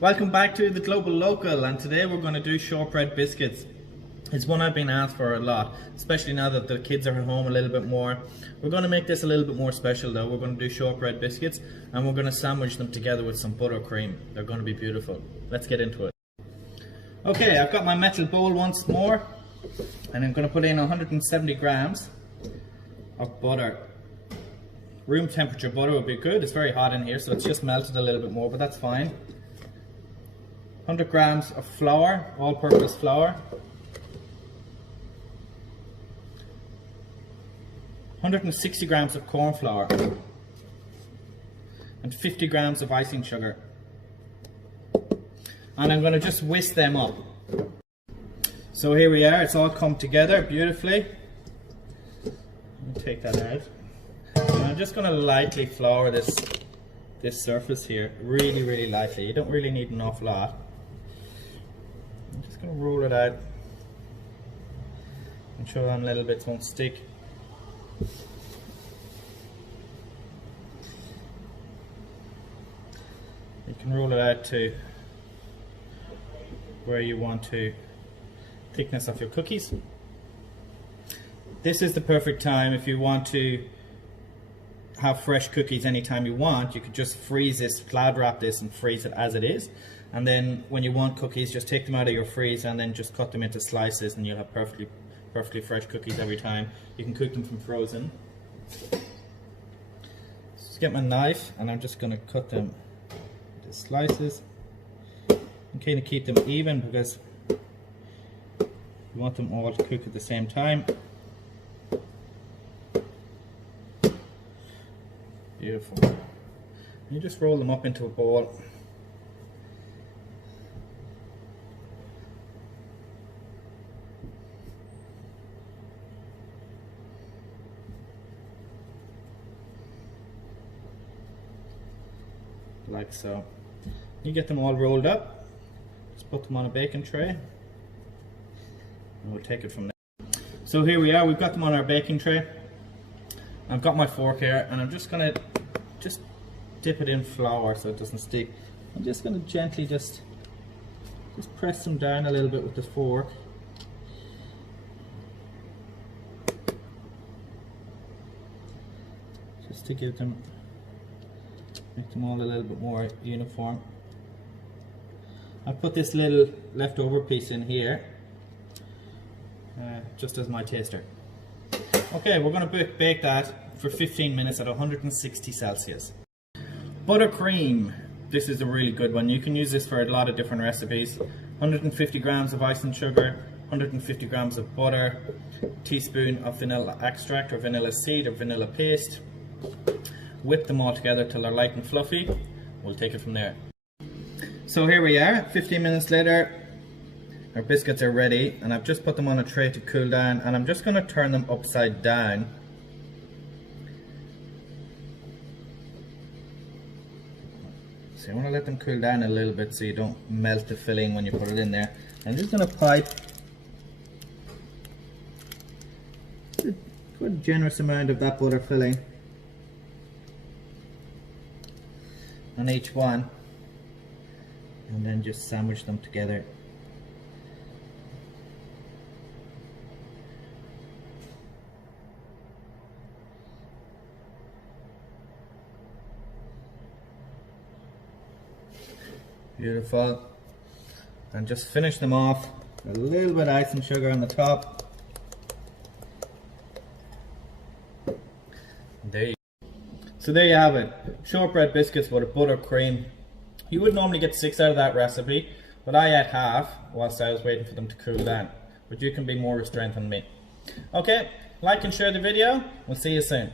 Welcome back to the Global Local, and today we're going to do shortbread biscuits. It's one I've been asked for a lot, especially now that the kids are at home a little bit more. We're going to make this a little bit more special though. We're going to do shortbread biscuits and we're going to sandwich them together with some buttercream. They're going to be beautiful. Let's get into it. Okay, I've got my metal bowl once more and I'm going to put in 170 grams of butter. Room temperature butter would be good. It's very hot in here, so it's just melted a little bit more, but that's fine. 100 grams of flour, all-purpose flour. 160 grams of corn flour. And 50 grams of icing sugar. And I'm going to just whisk them up. So here we are, it's all come together beautifully. Let me take that out. And I'm just going to lightly flour this surface here, really lightly. You don't really need an awful lot. I'm just going to roll it out. Make sure them little bits won't stick. You can roll it out to where you want to thickness of your cookies. This is the perfect time if you want to have fresh cookies anytime you want. You could just freeze this, cloud wrap this and freeze it as it is, and then when you want cookies, just take them out of your freezer and then just cut them into slices and you'll have perfectly fresh cookies every time. You can cook them from frozen. Just get my knife and I'm just going to cut them into slices and kind of keep them even because you want them all to cook at the same time. Beautiful. You just roll them up into a ball. Like so. You get them all rolled up. Just put them on a baking tray. And we'll take it from there. So here we are, we've got them on our baking tray. I've got my fork here and I'm just going to dip it in flour so it doesn't stick. I'm just going to gently just press them down a little bit with the fork. Just to make them all a little bit more uniform. I put this little leftover piece in here just as my taster. Okay, we're going to bake that for 15 minutes at 160 Celsius. Buttercream. This is a really good one. You can use this for a lot of different recipes. 150 grams of icing sugar, 150 grams of butter, a teaspoon of vanilla extract or vanilla seed or vanilla paste. Whip them all together till they're light and fluffy. We'll take it from there. So here we are, 15 minutes later. Our biscuits are ready and I've just put them on a tray to cool down and I'm just going to turn them upside down. So you want to let them cool down a little bit so you don't melt the filling when you put it in there. I'm just going to pipe a good generous amount of that butter filling on each one and then just sandwich them together. Beautiful. And just finish them off with a little bit of icing sugar on the top. There you go. So there you have it. Shortbread biscuits with a buttercream. You would normally get 6 out of that recipe, but I ate half whilst I was waiting for them to cool down. But you can be more restrained than me. Okay, like and share the video. We'll see you soon.